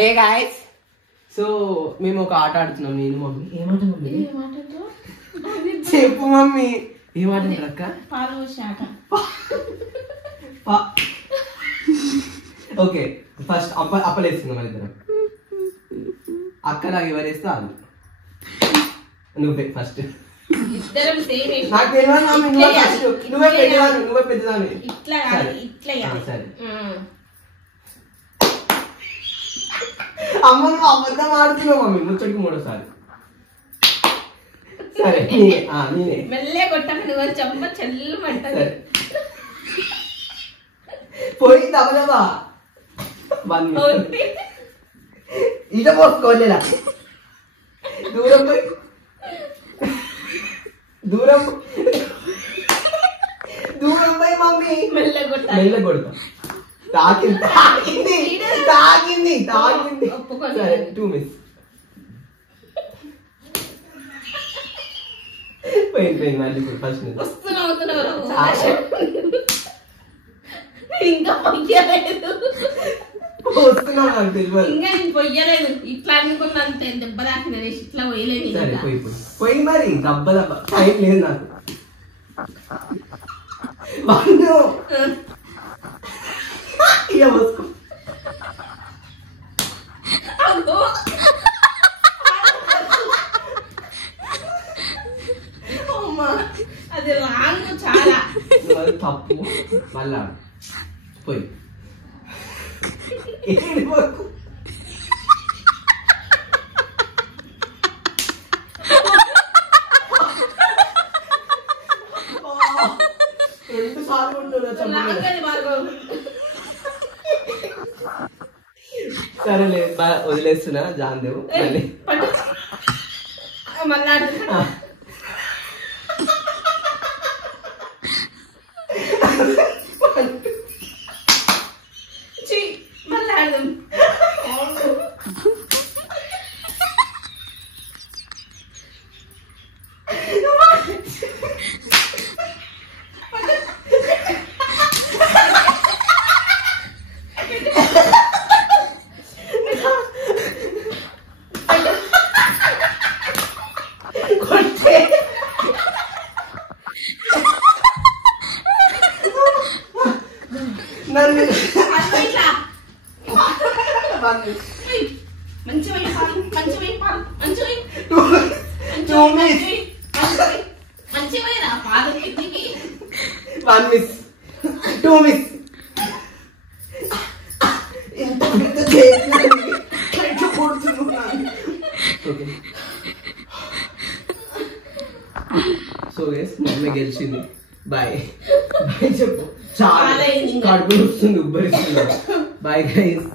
Hey guys, so మేము ఒక ఆట ఆడుతున్నాం నేను మమ్మీ. ఏమాట మమ్మీ? చెప్పు మమ్మీ. ఏమాటంటారు అక్క? పాలు శాఖ. ఓకే ఫస్ట్ అప్పలేసుకుందాం మన ఇద్దరం. అక్క నాకు ఎవరేస్తే అది నువ్వే ఫస్ట్. ఇద్దరం సేమ్. నాకు తెలియదు మమ్మీ, నువ్వే ఫస్ట్. నువ్వే పెద్దదాన్ని. ఇట్లా సరే. అమ్మ నువ్వు అబద్ధం ఆడుతున్నావు మమ్మీ, ముచ్చటికి మూడోసారి. సరే నేనే మెల్లే కొట్టక నువ్వు చెంప చెల్లమంటది. పోయి దబదబా ఇట పోసుకోలేదా దూరం పోయి మమ్మీ మెల్ల కొడతా. తాగింది. సరే 2 మిస్. పోయింది మళ్ళీ ఇప్పుడు ఫస్ట్ ఇంకా పొయ్యలేదు. వస్తున్నావు నాకు తెలియదు. ఇంకా నేను పొయ్యలేదు. ఇట్లా అనుకున్నా అంతే, దెబ్బ తాకిన ఇట్లా పోయలేదు. సరే పోయి మరి దెబ్బ టైం లేదు నాకు. ఇక పోసుకో. అది రాంగ్ చాలా. తప్పు మళ్ళా పోయి రెండు సార్లు సరేలే వదిలేస్తున్నా జాన్దేవు మళ్ళా సో గైస్ మమ్మీ గెలిచింది. బాయ్ చెప్పు. చాలా కడుపు వస్తుంది, ఉబ్బరిస్తుంది. Bye guys.